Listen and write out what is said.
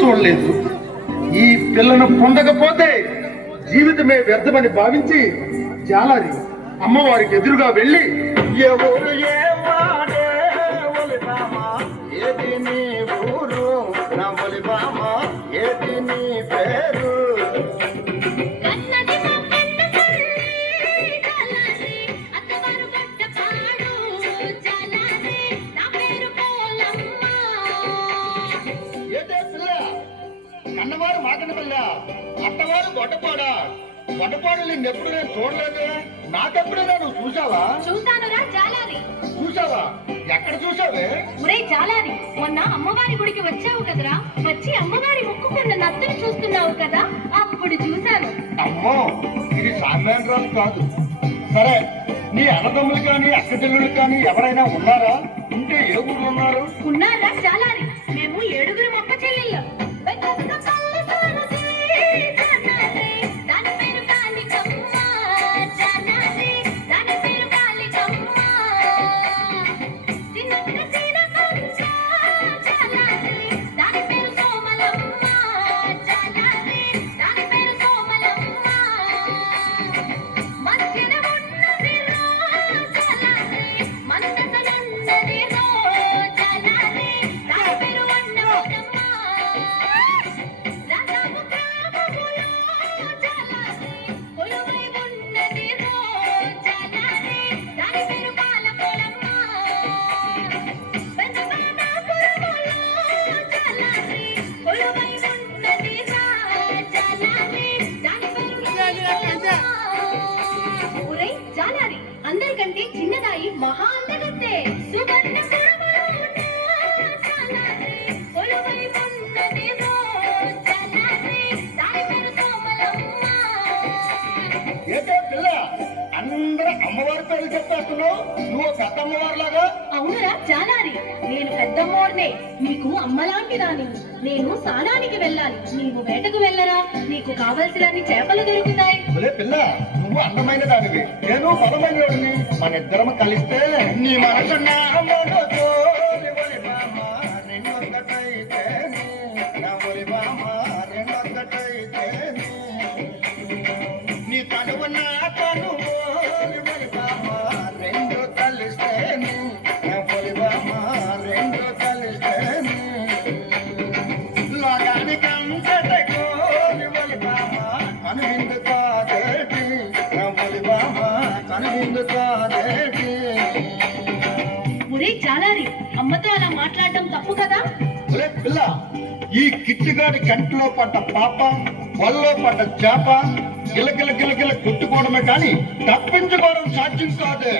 చూడలేదు. ఈ పిల్లను పొందకపోతే జీవితమే వ్యర్థమని భావించి జాలారి అమ్మవారికి ఎదురుగా వెళ్ళి, ఎవరు ఏమాడే ఒలిబామా, ఏది నీ ఊరు నా ఒలిబామా, ఏది నీ పేరు? కన్నవారు మాకన్న పిల్ల, అత్తవారు గొడ్డపాడా. గొడ్డపాడు నిన్నెప్పుడు నేను చూడలేదు. నాకెప్పుడైనా నువ్వు చూసావా? చూసానురా జాలారి. చూసావా? ఎక్కడ చూసావే? ఒరే జాలారి, మొన్న అమ్మవారి గుడికి వచ్చావు కదరా, వచ్చి అమ్మవారి ముక్కుకున్న నత్తులు చూస్తున్నావు కదా, అప్పుడు చూశాను. అమ్మో, ఇది సామాన్యురాలు కాదు. సరే, నీ అన్నదమ్ములు కానీ అక్క చెల్లెళ్ళు కానీ ఎవరైనా ఉన్నారా? ఉంటే ఏ ఊర్లో ఉన్నారు? ఉన్నారా జాలారి, మేము 7 అక్క చెల్లెళ్ళు. అందరికంటే చిన్నదాయి మహా అందగత్తే. అందరూ అమ్మవారి పేరు చెప్పేస్తున్నావు. నువ్వు పెద్ద అమ్మవారి లాగా. అవునరా జాలారి, నేను పెద్దమ్మోర్నే, నీకు అమ్మలాంటి దాని. నేను స్నానానికి వెళ్ళాలి, నీవు వేటకు వెళ్ళరా, నీకు కావలసినన్ని చేపలు దొరుకుతాయి. పిల్ల, నువ్వు అందమైన దానివి, నేను బలమైన వాడిని. మన ఇద్దరం కలిస్తే నీ మనసు నీ తనువు నా తనువు రెండు కలిస్తే రెండు కలిస్తే లోకానికి అంతటకు కనువిందు కాదేటి కనువిందు కాదేటి. ఒరే జాలారి, అమ్మతో అలా మాట్లాడడం తప్పు కదా. పిల్ల, ఈ కిట్టుగాడి కంటిలో పడ్డ పాప, వల్లో పడ్డ చేప గిలగిల గిలగిల కొట్టుకోవడమే కానీ తప్పించుకోవడం సాధ్యం కాదు.